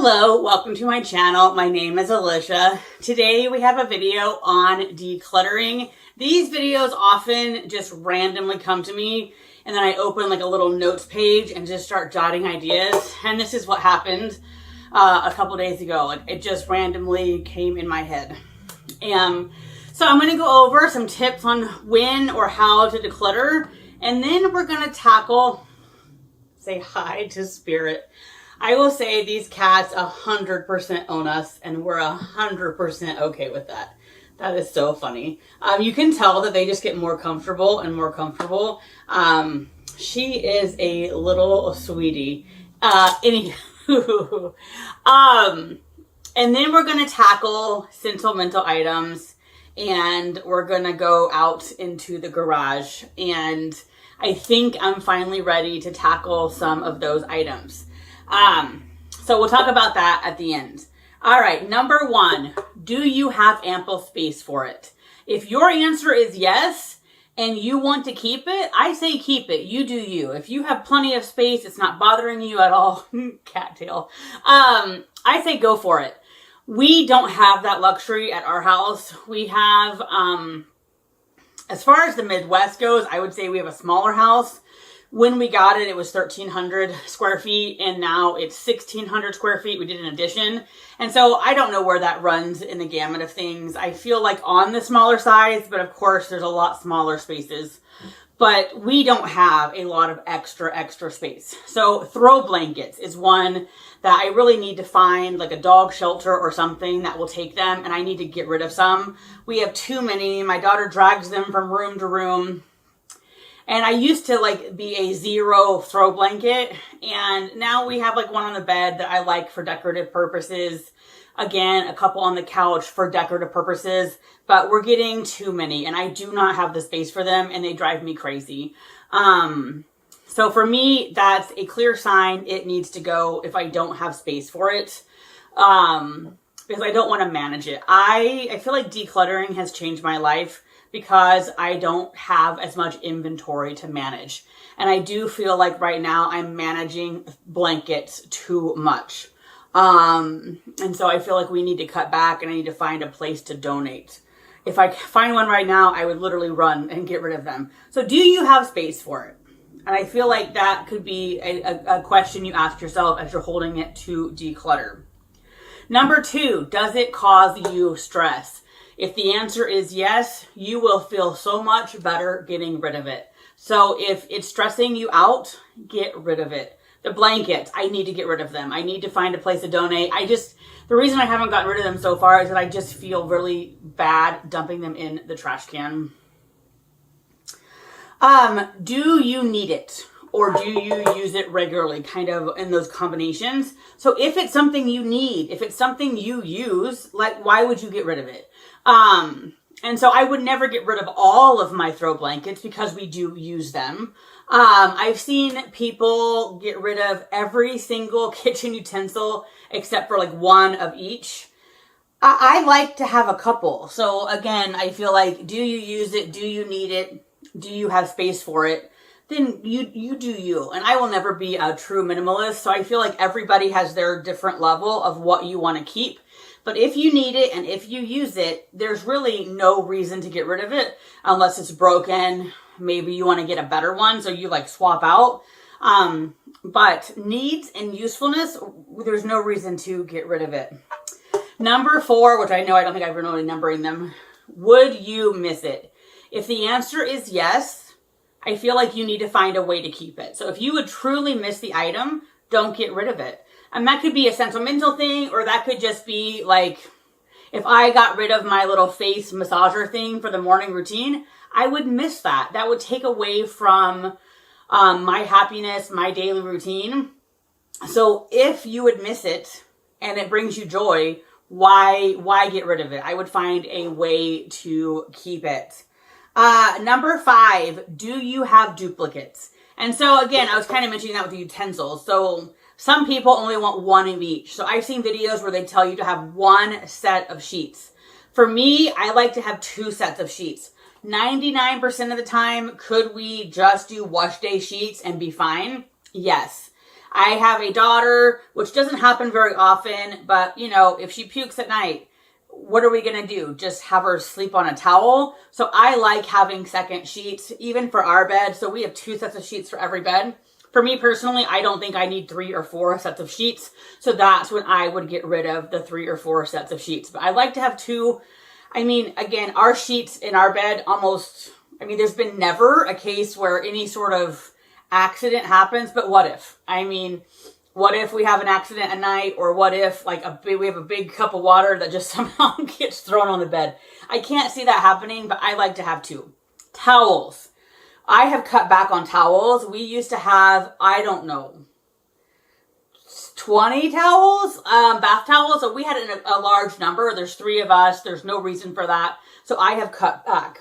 Hello, welcome to my channel. My name is Alicia. Today we have a video on decluttering. These videos often just randomly come to me and then I open like a little notes page and just start jotting ideas. And this is what happened a couple days ago. Like it just randomly came in my head. So I'm going to go over some tips on when or how to declutter. And then we're going to tackle, say hi to Spirit. I will say these cats 100% own us and we're 100% okay with that. That is so funny. You can tell that they just get more comfortable and more comfortable. She is a little sweetie. Anywho, and then we're going to tackle sentimental items and we're going to go out into the garage. And I think I'm finally ready to tackle some of those items. So we'll talk about that at the end. All right. Number one, do you have ample space for it? If your answer is yes, and you want to keep it, I say keep it. You do you. If you have plenty of space, it's not bothering you at all. Cattail. I say go for it. We don't have that luxury at our house. We have, as far as the Midwest goes, I would say we have a smaller house. When we got it, it was 1,300 square feet, and now it's 1,600 square feet. We did an addition. And so I don't know where that runs in the gamut of things. I feel like on the smaller size, but of course there's a lot smaller spaces. But we don't have a lot of extra space. So throw blankets is one that I really need to find, like a dog shelter or something that will take them, and I need to get rid of some. We have too many. My daughter drags them from room to room. And I used to like be a zero throw blanket, and now we have like one on the bed that I like for decorative purposes. Again, a couple on the couch for decorative purposes, but we're getting too many and I do not have the space for them and they drive me crazy. So for me, that's a clear sign it needs to go if I don't have space for it. Because I don't want to manage it. I feel like decluttering has changed my life because I don't have as much inventory to manage. And I do feel like right now I'm managing blankets too much. And so I feel like we need to cut back and I need to find a place to donate. If I find one right now, I would literally run and get rid of them. So do you have space for it? And I feel like that could be a question you ask yourself as you're holding it to declutter. Number two, does it cause you stress? If the answer is yes, you will feel so much better getting rid of it. So if it's stressing you out, get rid of it. The blankets, I need to get rid of them. I need to find a place to donate. The reason I haven't gotten rid of them so far is that I just feel really bad dumping them in the trash can. Do you need it? Or do you use it regularly, kind of in those combinations? So if it's something you need, if it's something you use, like why would you get rid of it? And so I would never get rid of all of my throw blankets because we do use them. I've seen people get rid of every single kitchen utensil except for like one of each. I like to have a couple. So again, I feel like, do you use it? Do you need it? Do you have space for it? Then you do you. And I will never be a true minimalist. So I feel like everybody has their different level of what you want to keep. But if you need it and if you use it, there's really no reason to get rid of it unless it's broken. Maybe you want to get a better one, so you like swap out. But needs and usefulness, there's no reason to get rid of it. Number four, which I know I don't think I've been really numbering them. Would you miss it? If the answer is yes, I feel like you need to find a way to keep it. So if you would truly miss the item, don't get rid of it. And that could be a sentimental thing, or that could just be like, if I got rid of my little face massager thing for the morning routine, I would miss that. That would take away from my happiness, my daily routine. So if you would miss it and it brings you joy, why get rid of it? I would find a way to keep it. Number five, do you have duplicates? And so again, I was kind of mentioning that with the utensils. So some people only want one of each. So I've seen videos where they tell you to have one set of sheets. For me, I like to have two sets of sheets. 99% of the time, could we just do wash day sheets and be fine? Yes. I have a daughter, which doesn't happen very often, but you know, if she pukes at night, what are we going to do? Just have her sleep on a towel? So I like having second sheets, even for our bed. So we have 2 sets of sheets for every bed. For me personally, I don't think I need 3 or 4 sets of sheets. So that's when I would get rid of the 3 or 4 sets of sheets. But I like to have 2. I mean, again, our sheets in our bed there's been never a case where any sort of accident happens, but what if? I mean, what if we have an accident at night, or what if we have a big cup of water that just somehow gets thrown on the bed? I can't see that happening, but I like to have 2. Towels. I have cut back on towels. We used to have, 20 towels, bath towels. So we had a large number. There's 3 of us. There's no reason for that. So I have cut back.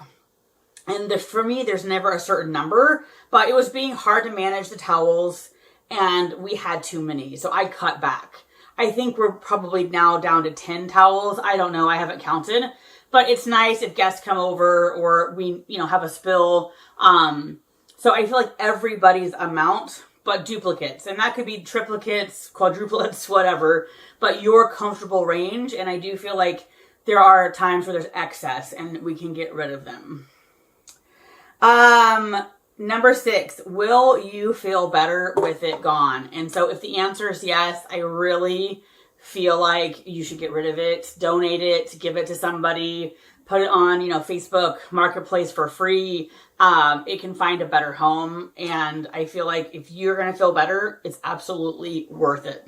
And for me, there's never a certain number, but it was being hard to manage the towels, and we had too many. So I cut back. I think we're probably now down to 10 towels. I don't know. I haven't counted, but it's nice if guests come over or we, have a spill. So I feel like everybody's amount, but duplicates, and that could be triplicates, quadruplets, whatever, but your comfortable range. And I do feel like there are times where there's excess and we can get rid of them. Number 6, will you feel better with it gone? And so if the answer is yes, I really feel like you should get rid of it, donate it, give it to somebody, put it on, Facebook Marketplace for free. It can find a better home. And I feel like if you're going to feel better, it's absolutely worth it.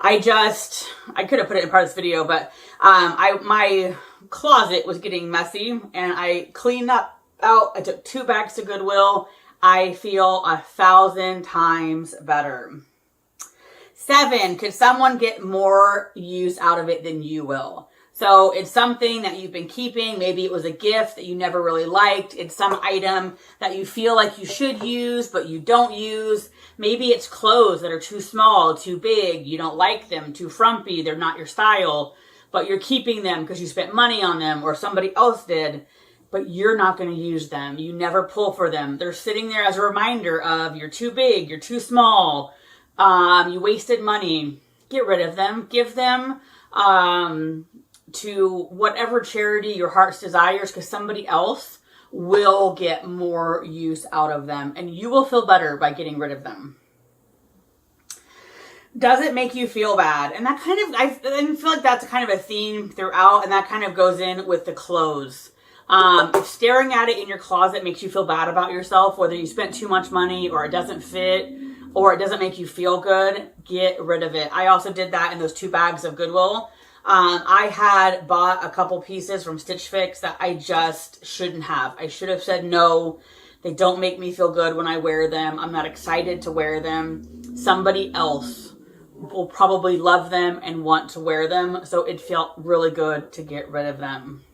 I could have put it in part of this video, but, my closet was getting messy and I cleaned up out. I took 2 bags to Goodwill. I feel 1,000 times better. 7, could someone get more use out of it than you will? So it's something that you've been keeping. Maybe it was a gift that you never really liked. It's some item that you feel like you should use, but you don't use. Maybe it's clothes that are too small, too big. You don't like them, too frumpy. They're not your style, but you're keeping them because you spent money on them or somebody else did. But you're not going to use them. You never pull for them. They're sitting there as a reminder of you're too big, you're too small, you wasted money. Get rid of them. Give them to whatever charity your heart's desires, because somebody else will get more use out of them and you will feel better by getting rid of them. Does it make you feel bad? And that I feel like that's kind of a theme throughout, and that kind of goes in with the clothes. If staring at it in your closet makes you feel bad about yourself, whether you spent too much money or it doesn't fit or it doesn't make you feel good, get rid of it. I also did that in those 2 bags of Goodwill. I had bought a couple pieces from Stitch Fix that I just shouldn't have. I should have said no. They don't make me feel good when I wear them. I'm not excited to wear them. Somebody else will probably love them and want to wear them. So it felt really good to get rid of them.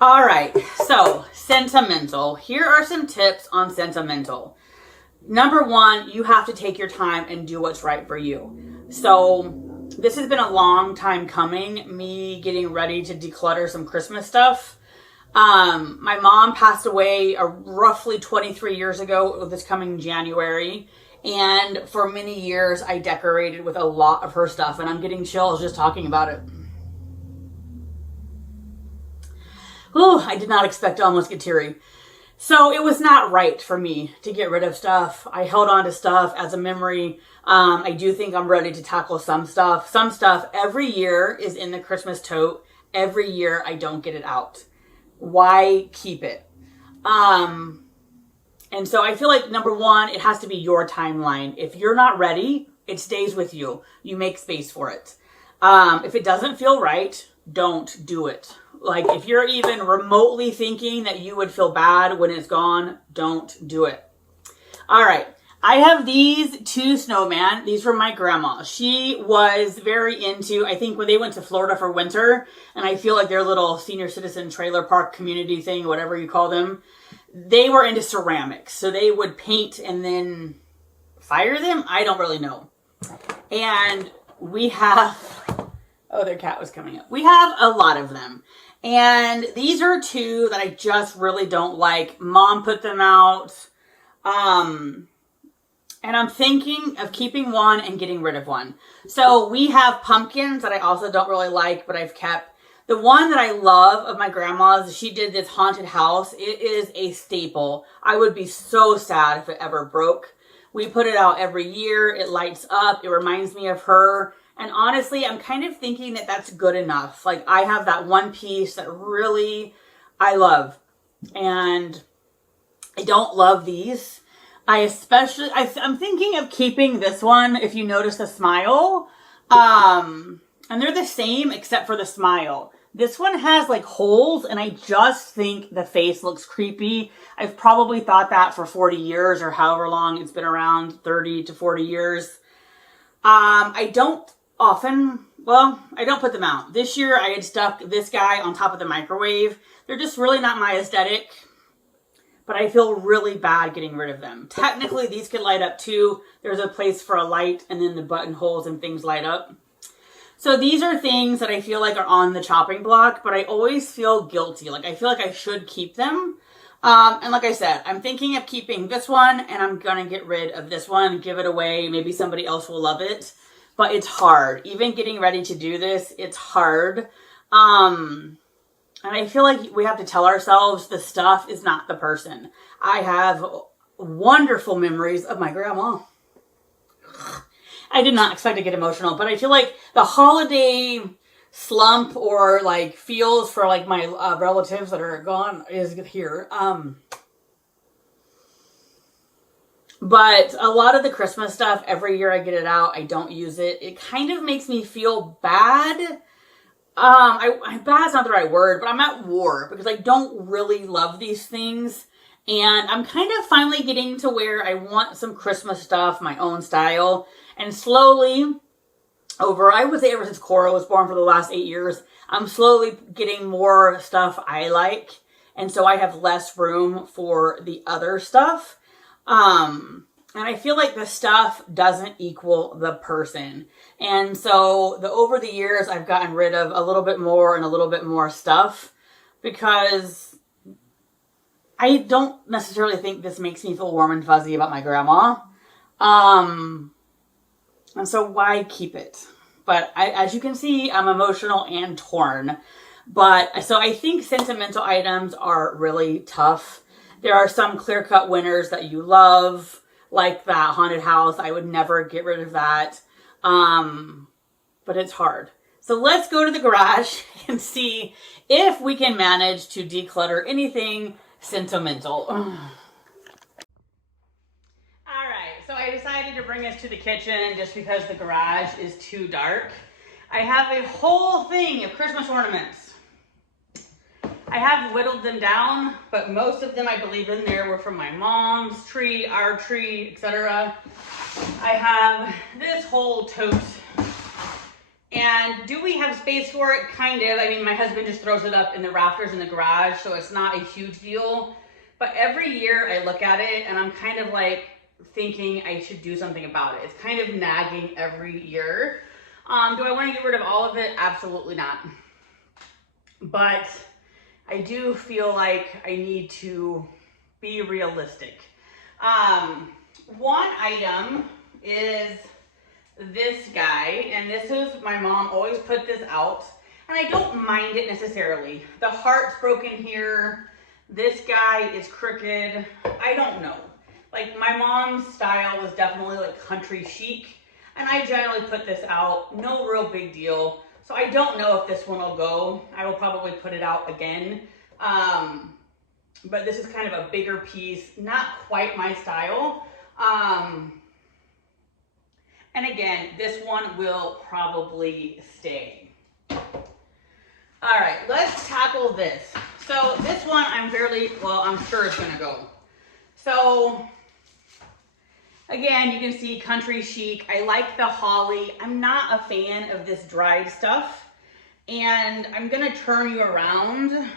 All right, so sentimental. Here are some tips on sentimental. Number 1, you have to take your time and do what's right for you. So this has been a long time coming, me getting ready to declutter some Christmas stuff. My mom passed away roughly 23 years ago, this coming January. And for many years, I decorated with a lot of her stuff, and I'm getting chills just talking about it. Ooh, I did not expect to almost get teary. So it was not right for me to get rid of stuff. I held on to stuff as a memory. I do think I'm ready to tackle some stuff. Some stuff every year is in the Christmas tote. Every year I don't get it out. Why keep it? And so I feel like number 1, it has to be your timeline. If you're not ready, it stays with you. You make space for it. If it doesn't feel right, don't do it. Like if you're even remotely thinking that you would feel bad when it's gone, don't do it. All right. I have these 2 snowmen. These were my grandma. She was very into, I think when they went to Florida for winter, and I feel like their little senior citizen trailer park community thing, whatever you call them, they were into ceramics. So they would paint and then fire them. I don't really know. And we have, oh, their cat was coming up. We have a lot of them. And these are 2 that I just really don't like. Mom put them out. And I'm thinking of keeping one and getting rid of one. So we have pumpkins that I also don't really like, but I've kept. The one that I love of my grandma's, she did this haunted house. It is a staple. I would be so sad if it ever broke. We put it out every year. It lights up. It reminds me of her. And honestly, I'm kind of thinking that that's good enough. Like, I have that one piece that really I love. And I don't love these. I'm thinking of keeping this one, if you notice the smile. And they're the same except for the smile. This one has like holes, and I just think the face looks creepy. I've probably thought that for 40 years or however long it's been around, 30 to 40 years. I don't put them out. This year I had stuck this guy on top of the microwave. They're just really not my aesthetic, but I feel really bad getting rid of them. Technically, these could light up too. There's a place for a light, and then the buttonholes and things light up. So these are things that I feel like are on the chopping block, but I always feel guilty. Like, I feel like I should keep them. And like I said, I'm thinking of keeping this one, and I'm going to get rid of this one, give it away. Maybe somebody else will love it, but it's hard. Even getting ready to do this, it's hard. And I feel like we have to tell ourselves the stuff is not the person. I have wonderful memories of my grandma. I did not expect to get emotional, but I feel like the holiday slump or like feels for like my relatives that are gone is here. But a lot of the Christmas stuff, every year I get it out, I don't use it. It kind of makes me feel bad. Bad's not the right word, but I'm at war because I don't really love these things. And I'm kind of finally getting to where I want some Christmas stuff, my own style. And slowly, I would say ever since Cora was born for the last 8 years, I'm slowly getting more stuff I like. And so I have less room for the other stuff. And I feel like the stuff doesn't equal the person. And so over the years, I've gotten rid of a little bit more and a little bit more stuff because I don't necessarily think this makes me feel warm and fuzzy about my grandma. And so why keep it? But as you can see, I'm emotional and torn. So I think sentimental items are really tough. There are some clear-cut winners that you love, like that haunted house. I would never get rid of that. But it's hard. So let's go to the garage and see if we can manage to declutter anything sentimental. So I decided to bring us to the kitchen just because the garage is too dark. I have a whole thing of Christmas ornaments. I have whittled them down, but most of them I believe in there were from my mom's tree, our tree, etc. I have this whole tote. And do we have space for it? Kind of. I mean, my husband just throws it up in the rafters in the garage, so it's not a huge deal. But every year I look at it and I'm kind of like, thinking I should do something about it. It's kind of nagging every year. Do I want to get rid of all of it? Absolutely not. But I do feel like I need to be realistic. One item is this guy, and this is, my mom always put this out, and I don't mind it necessarily. The heart's broken here. This guy is crooked. I don't know. Like, my mom's style was definitely like country chic, and I generally put this out, no real big deal. So I don't know if this one will go. I will probably put it out again. But this is kind of a bigger piece, not quite my style. And again, this one will probably stay. All right, let's tackle this. So this one I'm sure it's gonna go. So again, you can see country chic. I like the holly. I'm not a fan of this dried stuff. And I'm gonna turn you around.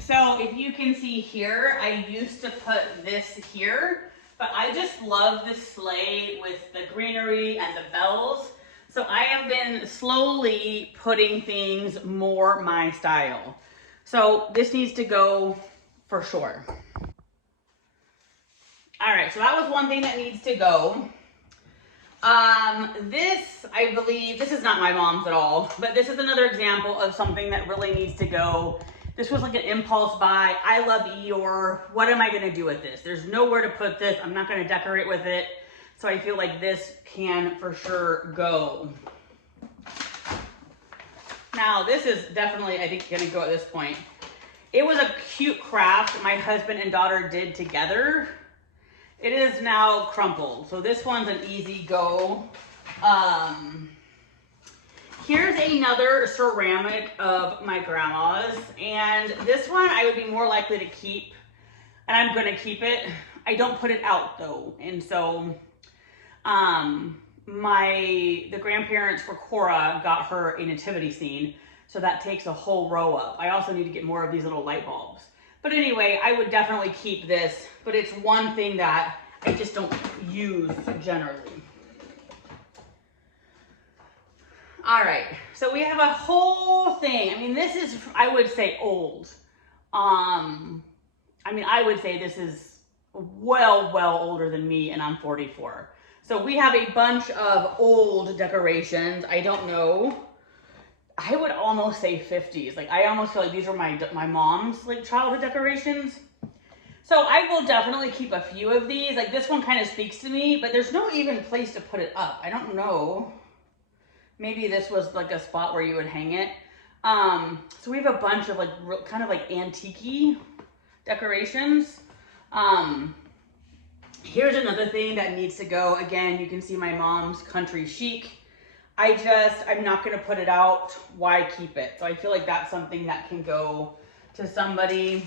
So if you can see here, I used to put this here, but I just love the sleigh with the greenery and the bells. So I have been slowly putting things more my style. So this needs to go for sure. All right, so that was one thing that needs to go. This, I believe, this is not my mom's at all, but this is another example of something that really needs to go. This was like an impulse buy. I love Eeyore. What am I going to do with this? There's nowhere to put this. I'm not going to decorate with it. So I feel like this can for sure go. Now, this is definitely, I think, going to go at this point. It was a cute craft my husband and daughter did together. It is now crumpled. So this one's an easy go. Here's another ceramic of my grandma's. And this one I would be more likely to keep. And I'm going to keep it. I don't put it out though. And so the grandparents for Cora got her a nativity scene. So that takes a whole row up. I also need to get more of these little light bulbs. But anyway, I would definitely keep this, but it's one thing that I just don't use generally. All right, so we have a whole thing. I mean, this is, I would say, old. I mean, I would say this is well older than me, and I'm 44. So we have a bunch of old decorations. I don't know. I would almost say 50s. Like, I almost feel like these are my mom's like childhood decorations. So I will definitely keep a few of these. Like, this one kind of speaks to me, but there's no even place to put it up. I don't know. Maybe this was like a spot where you would hang it. So we have a bunch of like kind of like antique-y decorations. Here's another thing that needs to go. Again, you can see my mom's country chic. I'm not going to put it out. Why keep it? So I feel like that's something that can go to somebody.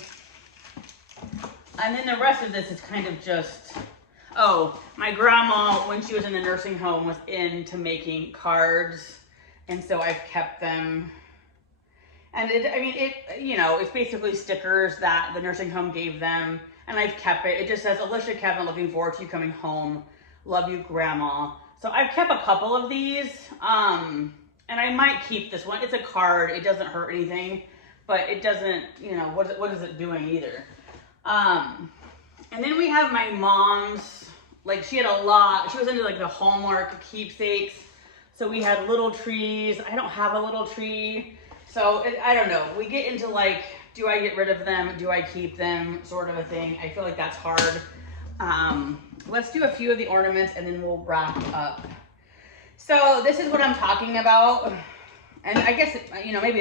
And then the rest of this is kind of just, oh, my grandma, when she was in the nursing home, was into making cards. And so I've kept them. And it's basically stickers that the nursing home gave them. And I've kept it. It just says, Alicia, Kevin, looking forward to you coming home. Love you, Grandma. So I've kept a couple of these, and I might keep this one. It's a card. It doesn't hurt anything, but it doesn't, what is it doing either? And then we have my mom's, like she was into like the Hallmark keepsakes. So we had little trees. I don't have a little tree. So I don't know. We get into like, do I get rid of them? Do I keep them? Sort of a thing. I feel like that's hard. Let's do a few of the ornaments and then we'll wrap up. So this is what I'm talking about. And I guess, maybe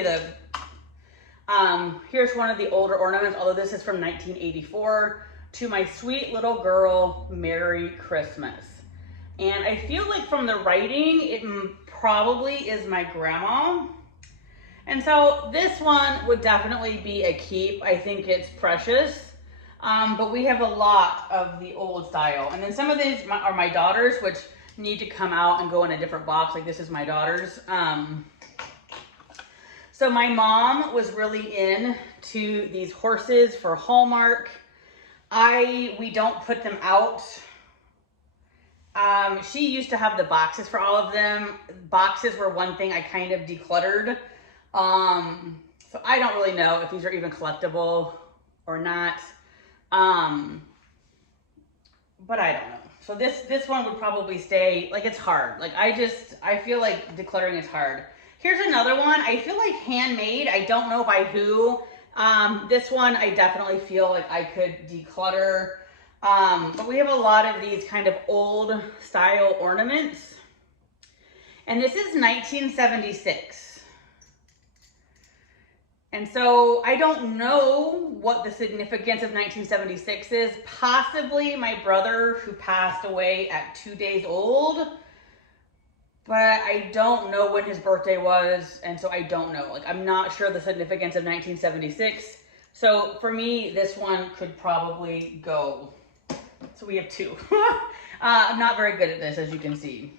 here's one of the older ornaments, although this is from 1984, to my sweet little girl, Merry Christmas. And I feel like from the writing, it probably is my grandma. And so this one would definitely be a keep. I think it's precious. But we have a lot of the old style. And then some of these are my daughters, which need to come out and go in a different box. Like this is my daughter's. So my mom was really into these horses for Hallmark. We don't put them out. She used to have the boxes for all of them. Boxes were one thing I kind of decluttered. So I don't really know if these are even collectible or not. But I don't know. So this one would probably stay. Like, it's hard. Like, I feel like decluttering is hard. Here's another one. I feel like handmade. I don't know by who. This one I definitely feel like I could declutter. But we have a lot of these kind of old style ornaments. And this is 1976. And so I don't know what the significance of 1976 is. Possibly my brother who passed away at 2 days old. But I don't know when his birthday was. And so I don't know. Like, I'm not sure the significance of 1976. So for me, this one could probably go. So we have two. I'm not very good at this, as you can see.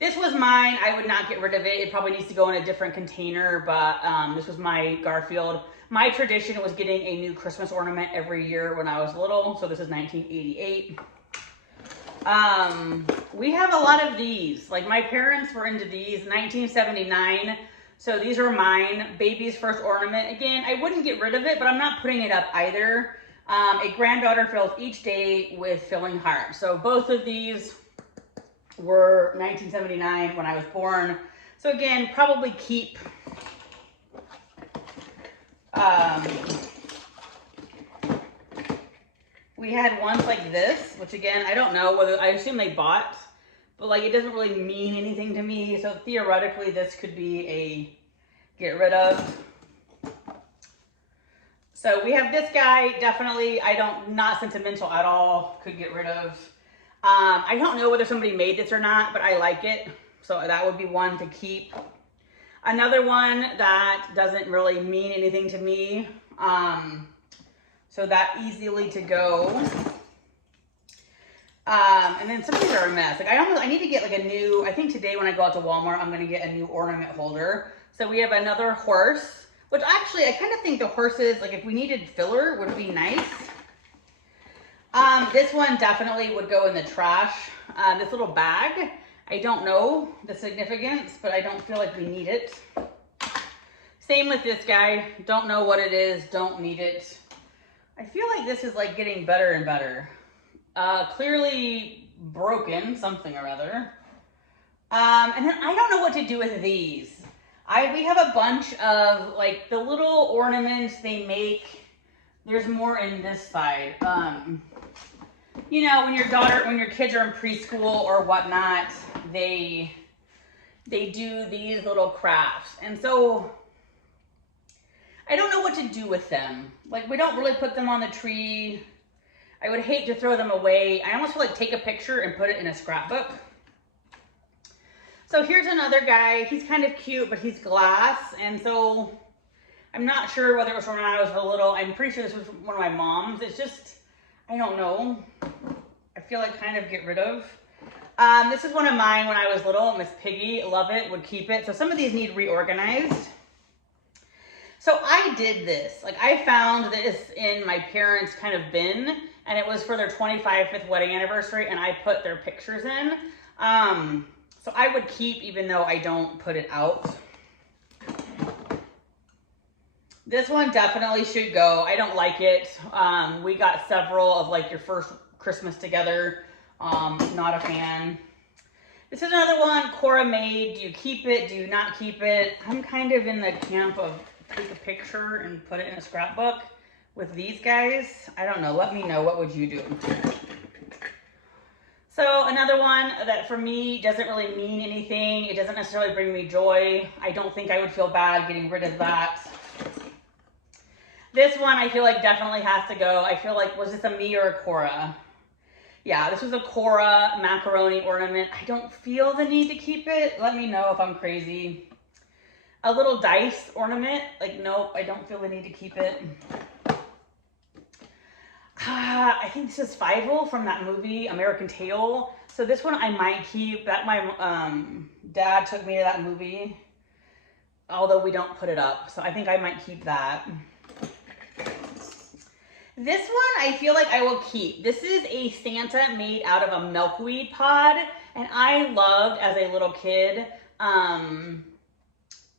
This was mine. I would not get rid of it. It probably needs to go in a different container, but this was my Garfield. My tradition was getting a new Christmas ornament every year when I was little, so this is 1988. We have a lot of these. Like, my parents were into these. 1979, So these are mine. Baby's first ornament. Again, I wouldn't get rid of it, but I'm not putting it up either. A granddaughter fills each day with filling hearts. So both of these were 1979 when I was born. So again, probably keep. We had ones like this, which again, I don't know whether, I assume they bought, but like it doesn't really mean anything to me. So theoretically, this could be a get rid of. So we have this guy, definitely, not sentimental at all, could get rid of. I don't know whether somebody made this or not, but I like it. So that would be one to keep. Another one that doesn't really mean anything to me. So that easily to go. And then some of these are a mess. Like I need to get like a new, I think today when I go out to Walmart, I'm gonna get a new ornament holder. So we have another horse, which actually I kind of think the horses, like if we needed filler, would be nice. This one definitely would go in the trash. This little bag, I don't know the significance, but I don't feel like we need it. Same with this guy. Don't know what it is, don't need it. I feel like this is like getting better and better. Clearly broken, something or other. And then I don't know what to do with these. We have a bunch of like the little ornaments they make. There's more in this side. You know, when your kids are in preschool or whatnot, they do these little crafts. And so I don't know what to do with them. Like we don't really put them on the tree. I would hate to throw them away. I almost feel like take a picture and put it in a scrapbook. So here's another guy. He's kind of cute, but he's glass. And so I'm not sure whether it was from when I was a little. I'm pretty sure this was one of my mom's. It's just, I don't know. I feel like kind of get rid of. This is one of mine when I was little. Miss Piggy, love it, would keep it. So some of these need reorganized. So I did this. Like I found this in my parents' kind of bin, and it was for their 25th wedding anniversary, and I put their pictures in. So I would keep even though I don't put it out. This one definitely should go. I don't like it. We got several of like your first Christmas together. Not a fan. This is another one Cora made. Do you keep it? Do you not keep it? I'm kind of in the camp of take a picture and put it in a scrapbook. With these guys, I don't know. Let me know. What would you do? So another one that for me doesn't really mean anything. It doesn't necessarily bring me joy. I don't think I would feel bad getting rid of that. This one I feel like definitely has to go. I feel like, was this a me or a Cora? Yeah, this was a Cora macaroni ornament. I don't feel the need to keep it. Let me know if I'm crazy. A little dice ornament. Like, nope, I don't feel the need to keep it. I think this is Fievel from that movie, American Tail. So this one I might keep. That my dad took me to that movie, although we don't put it up. So I think I might keep that. This one I feel like I will keep. This is a Santa made out of a milkweed pod, and I loved as a little kid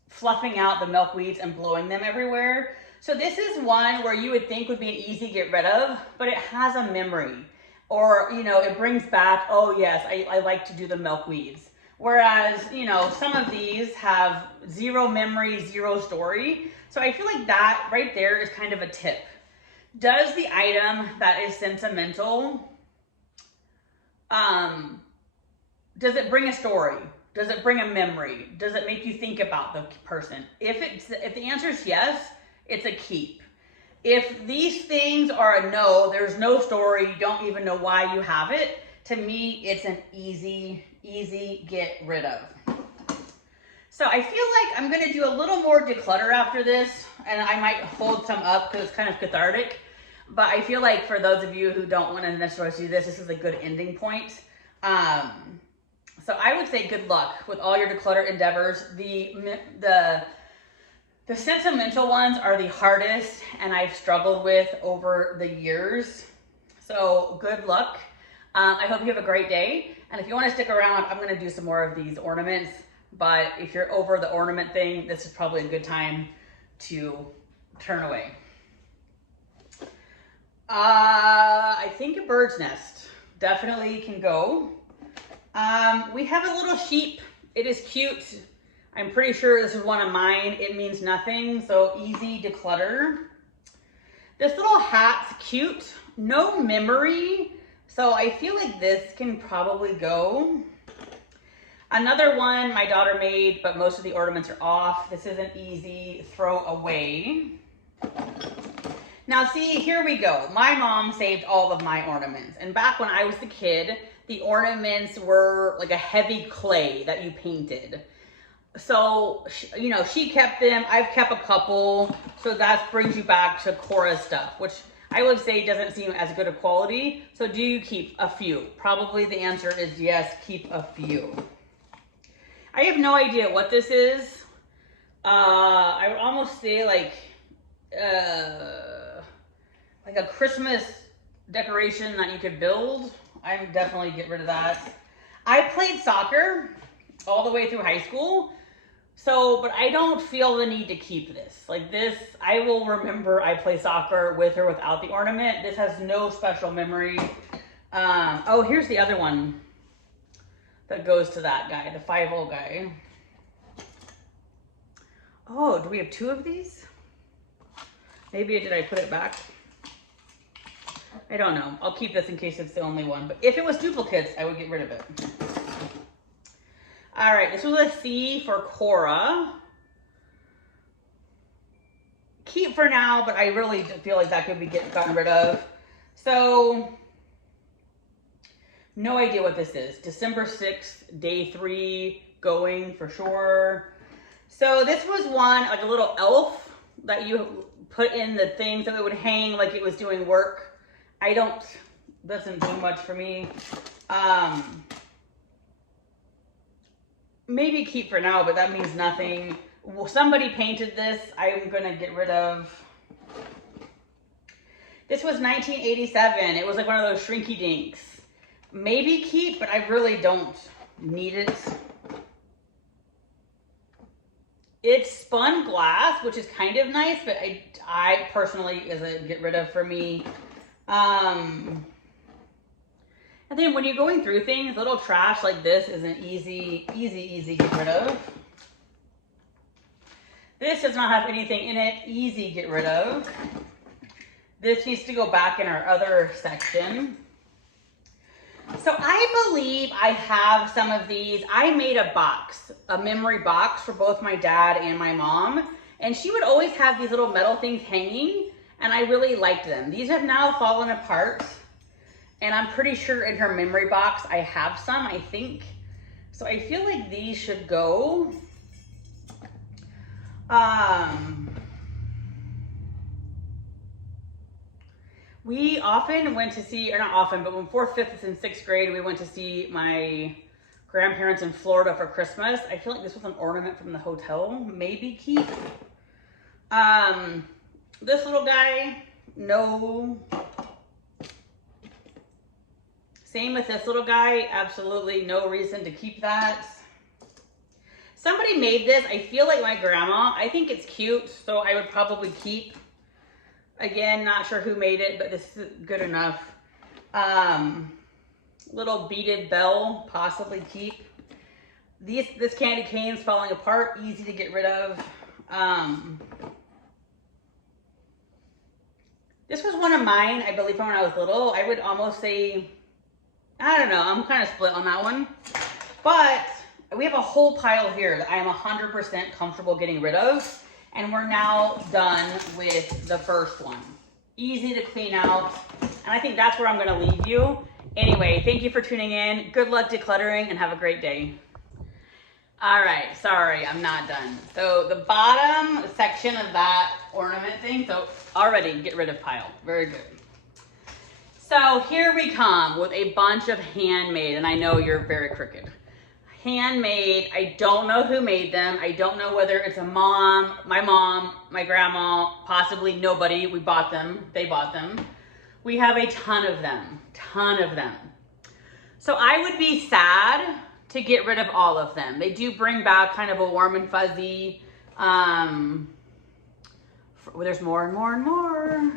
fluffing out the milkweeds and blowing them everywhere. So this is one where you would think would be an easy get rid of, but it has a memory. Or, you know, it brings back, oh yes, I like to do the milkweeds. Whereas, you know, some of these have zero memory, zero story. So I feel like that right there is kind of a tip. Does the item that is sentimental, does it bring a story? Does it bring a memory? Does it make you think about the person? If the answer is yes, it's a keep. If these things are a no, there's no story, you don't even know why you have it, to me, it's an easy get rid of. So I feel like I'm gonna do a little more declutter after this, and I might hold some up because it's kind of cathartic, but I feel like for those of you who don't wanna necessarily do this, this is a good ending point. So I would say good luck with all your declutter endeavors. The sentimental ones are the hardest, and I've struggled with over the years. So good luck. I hope you have a great day. And if you want to stick around, I'm going to do some more of these ornaments. but if you're over the ornament thing, this is probably a good time to turn away. I think a bird's nest definitely can go. We have a little sheep. It is cute. I'm pretty sure this is one of mine. It means nothing, so easy to clutter. This little hat's cute. No memory, so I feel like this can probably go. Another one my daughter made, but most of the ornaments are off. This is an easy throw away. Now see, here we go. My mom saved all of my ornaments. And back when I was a kid, the ornaments were like a heavy clay that you painted. So, you know, she kept them. I've kept a couple. So that brings you back to Cora's stuff, which I would say doesn't seem as good a quality. So do you keep a few? Probably the answer is yes, keep a few. I have no idea what this is. I would almost say like a Christmas decoration that you could build. I would definitely get rid of that. I played soccer all the way through high school. So, but I don't feel the need to keep this. Like this, I will remember I play soccer with or without the ornament. This has no special memory. Oh, here's the other one that goes to that guy, the 5-0 guy. Oh, do we have 2 of these? Maybe did I put it back? I don't know. I'll keep this in case it's the only one. But if it was duplicates, I would get rid of it. All right, this was a C for Cora. Keep for now, but I really feel like that could be gotten rid of. So, no idea what this is. December 6th, day 3, going for sure. So this was one, like a little elf that you put in the things that it would hang like it was doing work. Doesn't do much for me. Maybe keep for now, but that means nothing. Well, somebody painted this. I'm gonna get rid of. This was 1987. It was like one of those shrinky dinks. Maybe keep, but I really don't need it. It's spun glass, which is kind of nice, but I personally is a get rid of for me. And then when you're going through things, little trash like this is an easy get rid of. This does not have anything in it, easy get rid of. This needs to go back in our other section. So I believe I have some of these. I made a box, a memory box for both my dad and my mom. And she would always have these little metal things hanging, and I really liked them. These have now fallen apart. And I'm pretty sure in her memory box, I have some, I think. So I feel like these should go. We often went to see, or not often, but when 4th, 5th, and 6th grade, we went to see my grandparents in Florida for Christmas. I feel like this was an ornament from the hotel, maybe keep. This little guy, no. Same with this little guy, absolutely no reason to keep that. Somebody made this, I feel like my grandma. I think it's cute, so I would probably keep. Again, not sure who made it, but this is good enough. Little beaded bell, possibly keep. This candy cane's falling apart, easy to get rid of. This was one of mine, I believe, from when I was little. I would almost say, I don't know, I'm kind of split on that one. But we have a whole pile here that I am 100% comfortable getting rid of. And we're now done with the first one. Easy to clean out. And I think that's where I'm gonna leave you. Anyway, thank you for tuning in. Good luck decluttering and have a great day. All right, sorry, I'm not done. So the bottom section of that ornament thing, so already get rid of pile, very good. So here we come with a bunch of handmade, and I know you're very crooked. Handmade, I don't know who made them. I don't know whether it's my mom, my grandma, possibly nobody. We bought them, they bought them. We have a ton of them, So I would be sad to get rid of all of them. They do bring back kind of a warm and fuzzy, there's more and more and more.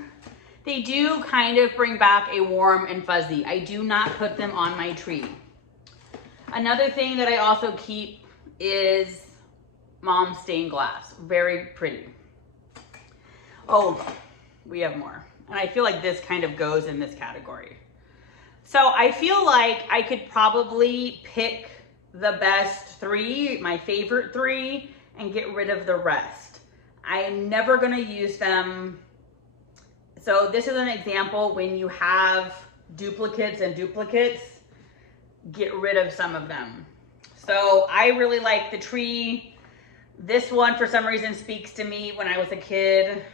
They do kind of bring back a warm and fuzzy. I do not put them on my tree. Another thing that I also keep is Mom's stained glass. Very pretty. Oh, we have more. And I feel like this kind of goes in this category. So I feel like I could probably pick the best 3, my favorite 3, and get rid of the rest. I'm never gonna use them. So this is an example when you have duplicates and duplicates, get rid of some of them. So I really like the tree. This one for some reason speaks to me when I was a kid.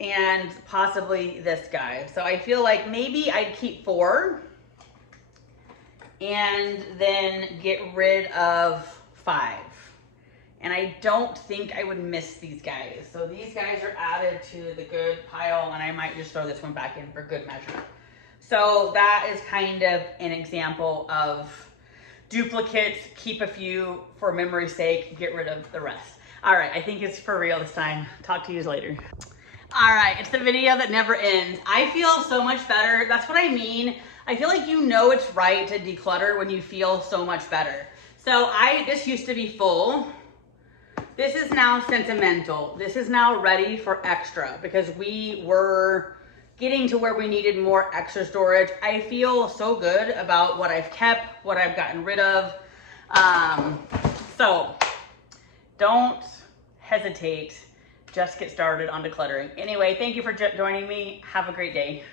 And possibly this guy. So I feel like maybe I'd keep 4 and then get rid of 5. And I don't think I would miss these guys. So these guys are added to the good pile, and I might just throw this one back in for good measure. So that is kind of an example of duplicates. Keep a few for memory's sake, get rid of the rest. All right, I think it's for real this time. Talk to you later. All right, it's the video that never ends. I feel so much better. That's what I mean. I feel like you know it's right to declutter when you feel so much better. So this used to be full. This is now sentimental. This is now ready for extra because we were getting to where we needed more extra storage. I feel so good about what I've kept, what I've gotten rid of. So don't hesitate. Just get started on decluttering. Anyway, thank you for joining me. Have a great day.